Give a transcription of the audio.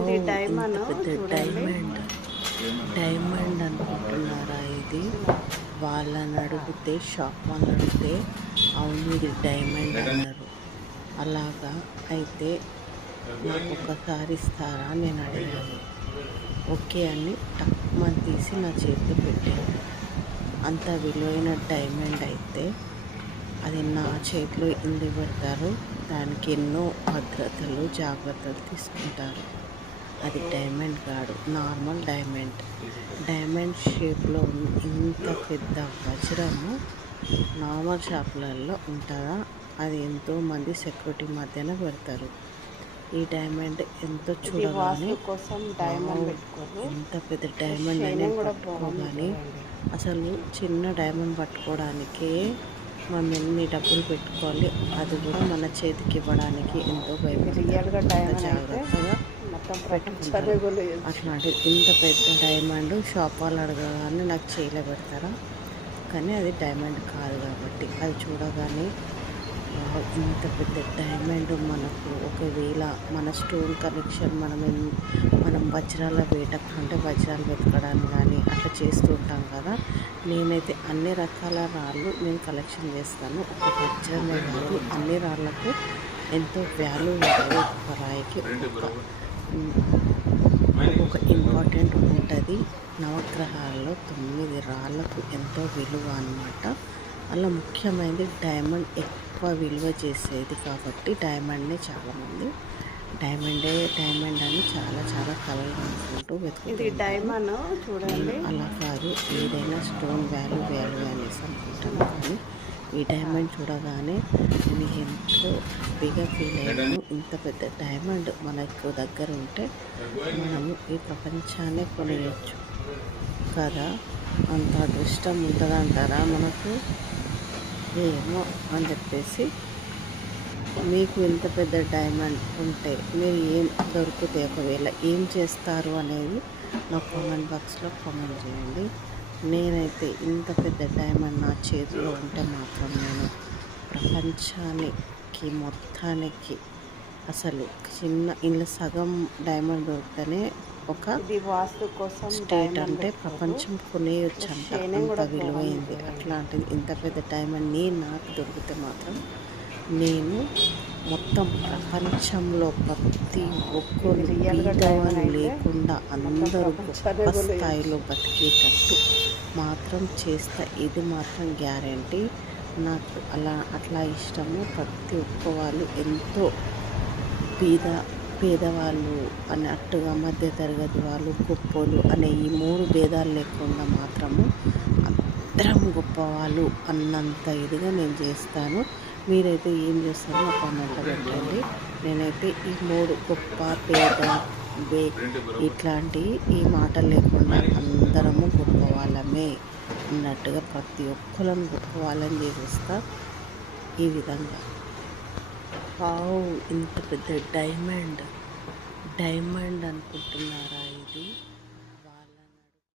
ఇది డైమండ్ పెద్ద చూడండి. డైమండ్ అనుకుంటున్నారా ఇది? వాళ్ళని అడిగితే షాప్ వాళ్ళని అడిగితే అవును ఇది డైమండ్ అన్నారు. అలాగా అయితే నాకు ఒకసారి ఇస్తారా నేను అడిగాను. ఓకే అని టక్మని తీసి నా చేతిలో పెట్టారు. అంత విలువైన డైమండ్ అయితే అది నా చేతిలో ఎందుకు పెడతారు? దానికి ఎన్నో భద్రతలు జాగ్రత్తలు తీసుకుంటారు. అది డైమండ్ కాదు, నార్మల్ డైమండ్. డైమండ్ షేప్లో ఇంత పెద్ద వజ్రము నార్మల్ షాపులలో ఉంటుందా? అది ఎంతోమంది సెక్యూరిటీ మధ్యన పెడతారు. ఈ డైమండ్ ఎంతో చూడగానే ఎంత పెద్ద డైమండ్ అని పట్టుకోగానే అసలు చిన్న డైమండ్ పట్టుకోవడానికే మనం ఎన్ని డబ్బులు పెట్టుకోవాలి, అది కూడా మన చేతికి ఇవ్వడానికి ఎంతో భయపడతారు, జాగ్రత్తగా పెట్టుకుంటారు. అట్లాంటి ఇంత పెద్ద డైమండ్ షాప్ వాళ్ళు అడగగానే నాకు చేయలే పెడతారా? కానీ అది డైమండ్ కాదు కాబట్టి అది చూడగానే ఇంత పెద్ద డైమండ్ మనకు ఒకవేళ మన స్టోన్ కలెక్షన్ మనం వజ్రాల వేట అంటే వజ్రాలు వెతకడానికి కానీ అట్లా చేస్తూ ఉంటాం కదా. నేనైతే అన్ని రకాల రాళ్ళు నేను కలెక్షన్ చేస్తాను. ఒక వజ్రమే కాదు, అన్ని రాళ్ళకు ఎంతో వాల్యూ ఉంటుంది. ఒక రాయికి ఒక ఇంపార్టెంట్ ఉంటుంది. నవగ్రహాల్లో 9 రాళ్ళకు ఎంతో విలువ అన్నమాట. అలా ముఖ్యమైనది డైమండ్ ఎక్కువ విలువ చేసేది కాబట్టి డైమండ్ని చాలామంది డైమండ్ అని చాలా కలర్ అనుకుంటూ వెతుకుతారు. చూడండి, అలా కాదు, ఏదైనా స్టోన్ వాల్యూ అనేసి అనుకుంటాను. కానీ ఈ డైమండ్ చూడగానే నేను ఎంతో హ్యాపీగా ఫీల్ అయ్యాను. ఇంత పెద్ద డైమండ్ మనకు దగ్గర ఉంటే మనము ఈ ప్రపంచాన్ని కొనేయచ్చు కదా. అంత అదృష్టం ఉంటుందంటారా మనకు? ఏమో అని చెప్పేసి మీకు ఇంత పెద్ద డైమండ్ ఉంటే మీరు ఏం దొరికితే ఒకవేళ ఏం చేస్తారు అనేది నా కామెంట్ బాక్స్లో కామెంట్ చేయండి. నేనైతే ఇంత పెద్ద డైమండ్ నా చేతిలో ఉంటే మాత్రం నేను ప్రపంచానికి మొత్తానికి అసలు చిన్న ఇంట్లో సగం డైమండ్ దొరికితేనే ఒక స్టేట్ అంటే ప్రపంచం కొనేయొచ్చు అంట, అంత విలువైంది. అట్లాంటిది ఇంత పెద్ద డైమండ్ నాకు దొరికితే మాత్రం నేను మొత్తం ప్రపంచంలో ప్రతి ఒక్కరు బీదవాళ్ళు లేకుండా అందరూ గొప్ప స్థాయిలో బతికేటట్టు మాత్రం చేస్తా. ఇది మాత్రం గ్యారంటీ. నాకు అట్లా ఇష్టము. ప్రతి ఒక్క వాళ్ళు ఎంతో పేదవాళ్ళు అన్నట్టుగా మధ్యతరగతి వాళ్ళు గొప్పలు అనే ఈ 3 భేదాలు లేకుండా మాత్రము అందరం గొప్పవాళ్ళు అన్నంత ఇదిగా నేను చేస్తాను. మీరైతే ఏం చేస్తారో నా కామెంట్లో పెట్టండి. నేనైతే ఈ 3 గొప్ప పేద ఇట్లాంటి ఈ మాటలు లేకుండా అందరము గొప్ప వాళ్ళమే అన్నట్టుగా ప్రతి ఒక్కళ్ళని గొప్ప వాళ్ళని చేసేస్తా. ఈ విధంగా ఇంత పెద్ద డైమండ్ అనుకుంటున్నారా